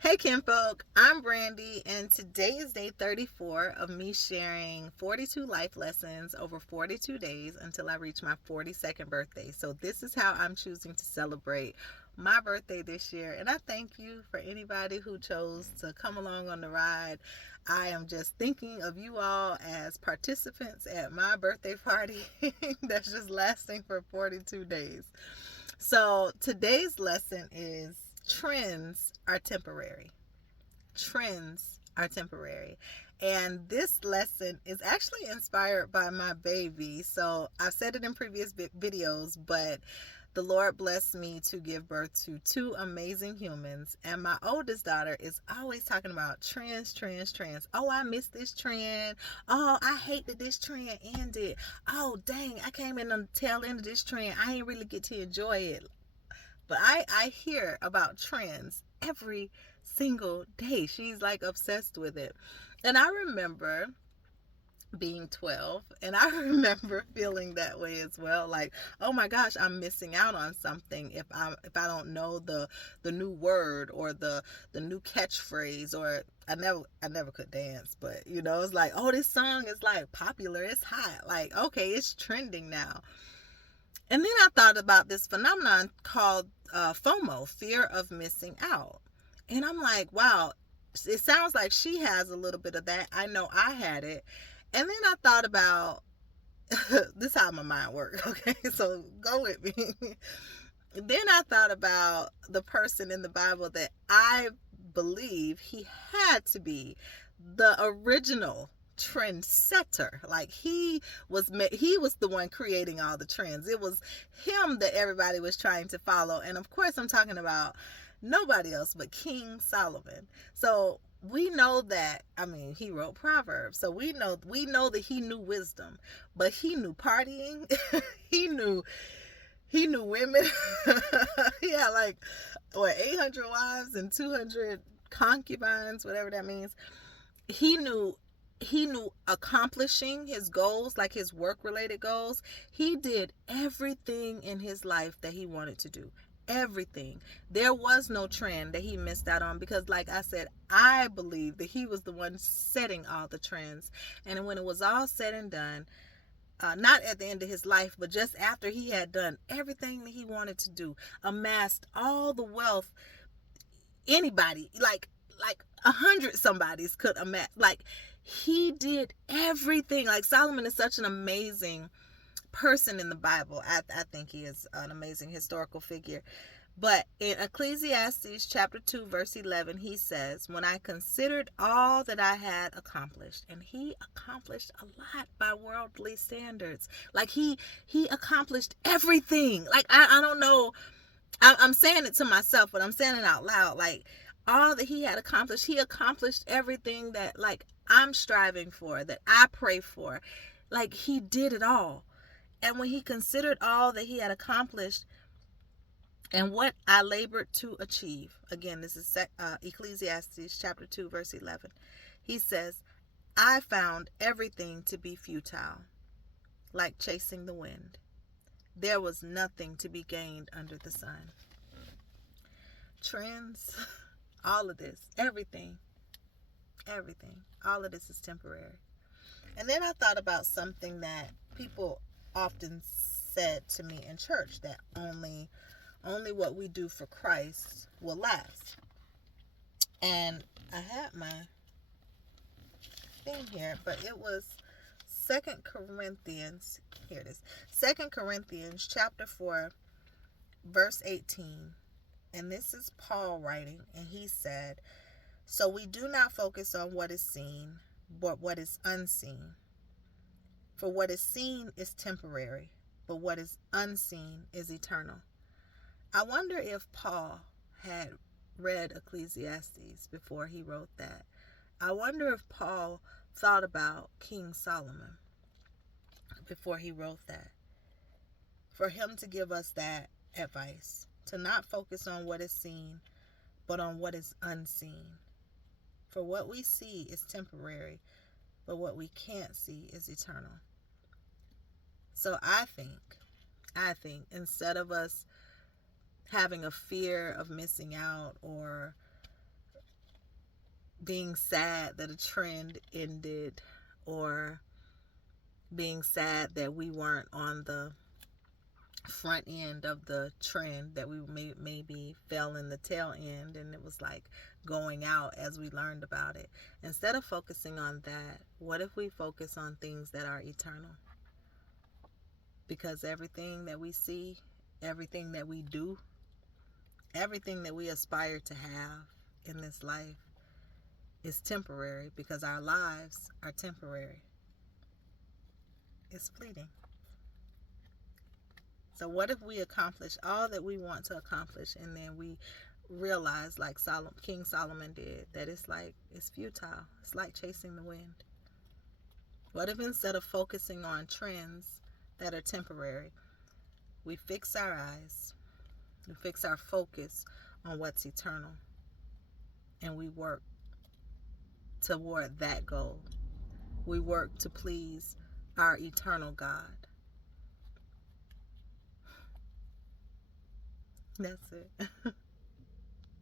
Hey kinfolk, I'm Brandy, and today is day 34 of me sharing 42 life lessons over 42 days until I reach my 42nd birthday. So, this is how I'm choosing to celebrate my birthday this year, and I thank you for anybody who chose to come along on the ride. I am just thinking of you all as participants at my birthday party that's just lasting for 42 days. So, today's lesson is trends are temporary. Trends are temporary. And this lesson is actually inspired by my baby. So I've said it in previous videos, but the Lord blessed me to give birth to two amazing humans. And my oldest daughter is always talking about trends, trends, trends. Oh, I missed this trend. Oh, I hate that this trend ended. Oh, dang, I came in on the tail end of this trend. I ain't really get to enjoy it. But I hear about trends every single day. She's like obsessed with it. And I remember being 12 and I remember feeling that way as well, like, oh my gosh, I'm missing out on something if I don't know the new word or the new catchphrase. Or I never could dance, but it's like, oh, this song is like popular, it's hot, like, okay, it's trending now. And then I thought about this phenomenon called FOMO, fear of missing out. And I'm like, wow, it sounds like she has a little bit of that. I know I had it. And then I thought about this is how my mind works, okay? So go with me. Then I thought about the person in the Bible that I believe he had to be the original trendsetter. Like he was the one creating all the trends. It was him that everybody was trying to follow. And of course I'm talking about nobody else but King Solomon. So we know that, I mean, he wrote Proverbs. So we know that he knew wisdom, but he knew partying. he knew he knew women. Yeah, like what, 800 wives and 200 concubines, whatever that means. He knew accomplishing his goals, like his work related goals. He did everything in his life that he wanted to do. Everything. There was no trend that he missed out on, because like I said, I believe that he was the one setting all the trends. And when it was all said and done, not at the end of his life, but just after he had done everything that he wanted to do, amassed all the wealth anybody, like 100 somebody's could amass. Like, he did everything. Like, Solomon is such an amazing person in the Bible. I think he is an amazing historical figure. But in Ecclesiastes chapter 2 verse 11, he says, when I considered all that I had accomplished, and he accomplished a lot by worldly standards. Like, he accomplished everything. Like, I don't know, I'm saying it to myself, but I'm saying it out loud. Like, all that he had accomplished, he accomplished everything that, like, I'm striving for, that I pray for. Like, he did it all. And when he considered all that he had accomplished and what I labored to achieve, again, this is Ecclesiastes chapter 2, verse 11. He says, I found everything to be futile, like chasing the wind. There was nothing to be gained under the sun. Trends, all of this, everything, all of this is temporary. And then I thought about something that people often said to me in church, that only what we do for Christ will last. And I had my thing here, but it was Second Corinthians. Here it is. 2 Corinthians chapter 4, verse 18. And this is Paul writing, and he said, so we do not focus on what is seen, but what is unseen. For what is seen is temporary, but what is unseen is eternal. I wonder if Paul had read Ecclesiastes before he wrote that. I wonder if Paul thought about King Solomon before he wrote that. For him to give us that advice, to not focus on what is seen, but on what is unseen. For what we see is temporary, but what we can't see is eternal. So I think instead of us having a fear of missing out, or being sad that a trend ended, or being sad that we weren't on the front end of the trend, that we maybe fell in the tail end and it was like going out as we learned about it. Instead of focusing on that, what if we focus on things that are eternal? Because everything that we see, everything that we do, everything that we aspire to have in this life is temporary, because our lives are temporary. It's fleeting. So what if we accomplish all that we want to accomplish, and then we realize, like King Solomon did, that it's futile. It's like chasing the wind. What if instead of focusing on trends that are temporary, we fix our eyes, we fix our focus on what's eternal, and we work toward that goal. We work to please our eternal God. That's it.